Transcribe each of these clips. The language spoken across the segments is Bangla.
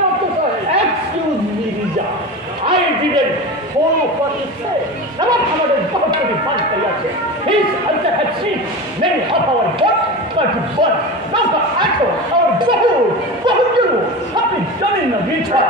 Excuse me, Rija. I didn't follow what he said. Nawab Hamadan बहुत बड़ी बात कही है. His uncle had seen many of our work, but now the actual our बहुत happy done in the future.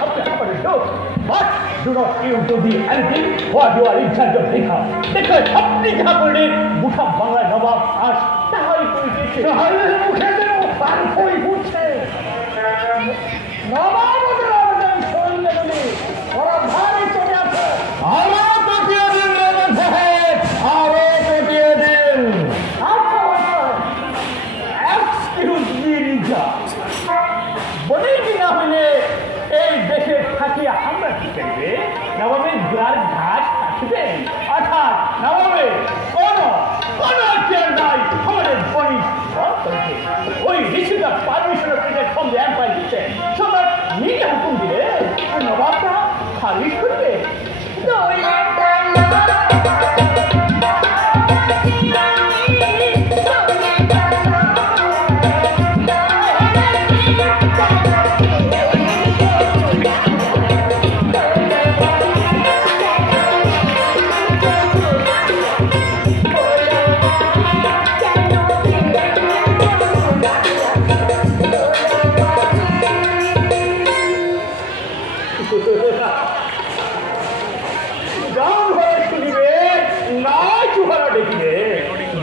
Happy do. But do not you do the anything what you are in charge of thinking. देखो अपनी जगह पर ने मुठा बांग्ला नवाब आज ताई कोई देखे. ताई मुखे दे वो बाल कोई पूछे. नवाब उधर छोड़ने वाली और भारी चले आते. आलो तो दिया दिन लेवन है. आलो तो दिया दिन. आपका excuse me निजा. बड़ी की ना मिले এই দেশে থাকিয়া আমরা কি করবে নবাবের গ্রাস ঘাস কাটবেন অর্থাৎ নবাবের কোনো কেয়ার নাই আমাদের বনি করবে ওই ঋষিটা পারমিশন থেকে ফোন দিয়ে এম্পায়ার দিচ্ছে সবার নিজে হুকুম দিলে নবাবটা খারিজ করবে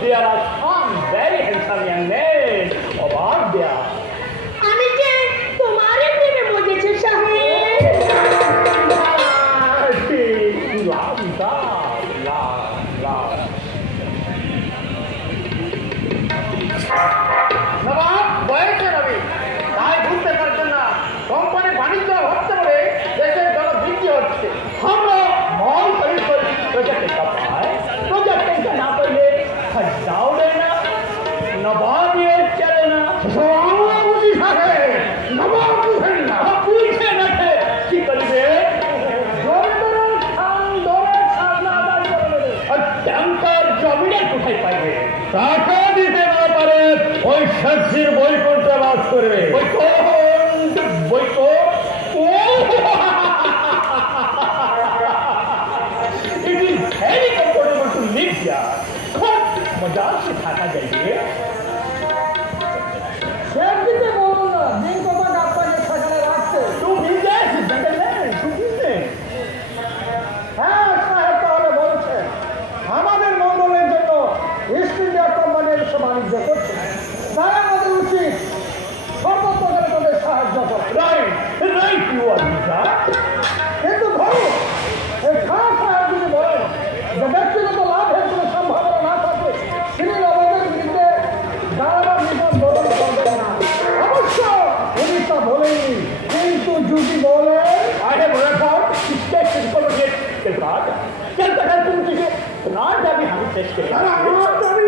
There are some very handsome young men about there. আমি যে তোমারে প্রেমে পড়েছি সাহেব নবাব বয়সে রবি তাই বুঝতে পারছেন না কোম্পানি বাণিজ্য হচ্ছে বলে দেশের জনবৃদ্ধি হচ্ছে আমরা মল খরিদ করি প্রজেক্ট পাই প্রজেক্ট না পাইলে खजाओ लेना नवाब ये चले ना सोना बुझी है नवाब बुझे ना पूछे ना थे कि करिए जोरदार खान आदाय करबे और टैंकर जमीने उठाई पाइबे টাকা দিতে না পারে ওই সবজির বৈকুণ্ঠে বাস করবে Vaikuntha It is very comfortable to live here. मजाक से खाता जाइए शेर कितने बोलो ना दिन को बाद आपका ये सगले रास्ते तू भी जैसे जगह ले तू किसने हाँ साहब ताले बोलते हमारे मंगोलें जनो ईस्ट इंडिया कंपनी के वाणिज्य करते सारा मत उचित छोटो पकड़ कर साहब जातो राइट यू आर निजा किंतु भाई एक खास साहब जी बोले जब व्यक्तिगत लाभ है तो संभावना ना থাকে তিনি নবাবের বিরুদ্ধে দাঁড়াবার নিয়ম বদল করবেন না অবশ্য উনি তা বলেননি কিন্তু যদি বলে আগে বলে থাক স্টেট সিম্পল গেট কার্ড কেন টাকা তুমি থেকে না যাবি আমি টেস্ট করি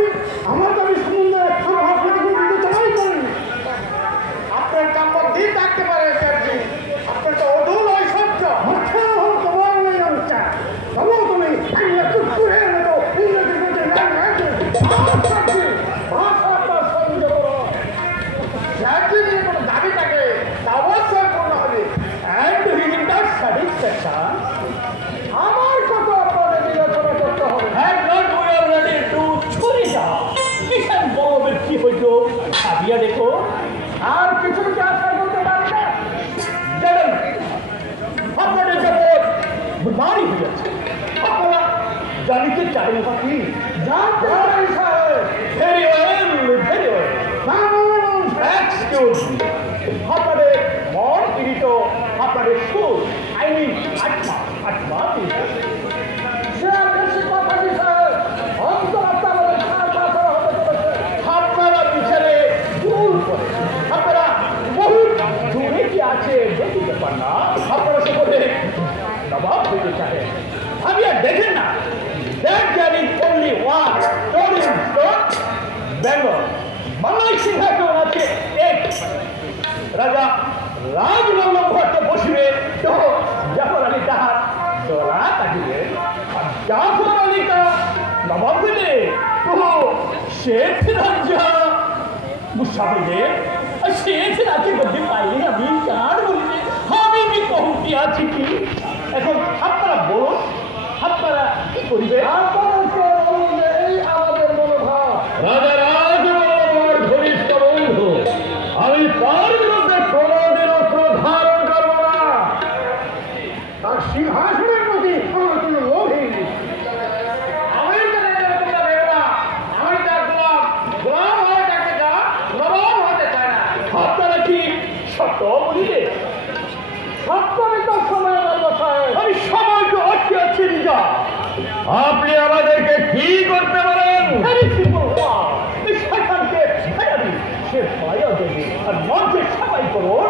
আমার দাবি সমুদ্রে একটা ভাগ করে দিতে চাই করেন আপনার কাম্য দিয়ে থাকতে পারে স্যারজি আপনার তো অদূর ওই সত্য মাথা হল তোমার নেই অংশা তবুও তুমি আমি একটু ঘুরে নেব ইংরেজি বলতে না ভাষাটা সহ্য করো স্যারজি নিয়ে কোনো দাবি থাকে তা অবশ্যই পূর্ণ হবে অ্যান্ড রিডিং দ্যাট স্যাটিসফ্যাকশন আমার কত আপনাদের বিবেচনা করতে হবে হ্যাঁ not we are ready to ছুরি যাও কিষান বলবের কি হইতো ভাবিয়া দেখো আর কিছু কি আশা করতে পারি না জানেন আপনাদের জগৎ বিমারি হয়েছে আপনারা জানিতে চাই কি জানতে পারি sir very well excuse me আপনাদের মন পীড়িত আপনাদের সুর আই মিন আত্মা স্যার বেশি কথা কি স্যার অন্তরাত্মা বলে আপনারা বিচারে দূর করে আপনারা বহু দূরে কি আছে দেখতে ব্যাপার না আপনারা সকলে নবাব হইতে চাহে ভাবিয়া দেখেন না that there is only one story Bengal বাংলায় সিংহাসন আছে এক রাজা রাজবল্লভে বসিবে তো জাফর আলী তাহার দোলা কাটিবে আর জাফর আলীটা নবাব হইলে ও শেখ রাজা মুসাফিরে শেখ রাজে গদ্দি পাইলে আমি চার বলিলে আমি বি কহুটি আছি কি এখন আপনারা বলুন, আপনারা কি করিবে? আমাদের মনোভাব রাজা রাজ আমার ঘনিষ্ঠ বন্ধু, আমি তার বিরুদ্ধে কোনদিন অস্ত্র ধারণ করব না। তার সিংহাসনের প্রতি আমার কোনো লোভই নেই। আমি তোমরা ভেবে না, আমি তার গোলাম হয়ে থাকতে যা নবাব হতে চায় না। আপনারা কি সত্য বলিবে? আমি সময়কে অটকে আছি নিজা। আপনি আমাদেরকে কি করতে পারেন? সেখানকে সে পাইয়া দেবে আর মঞ্চে সবাই করুন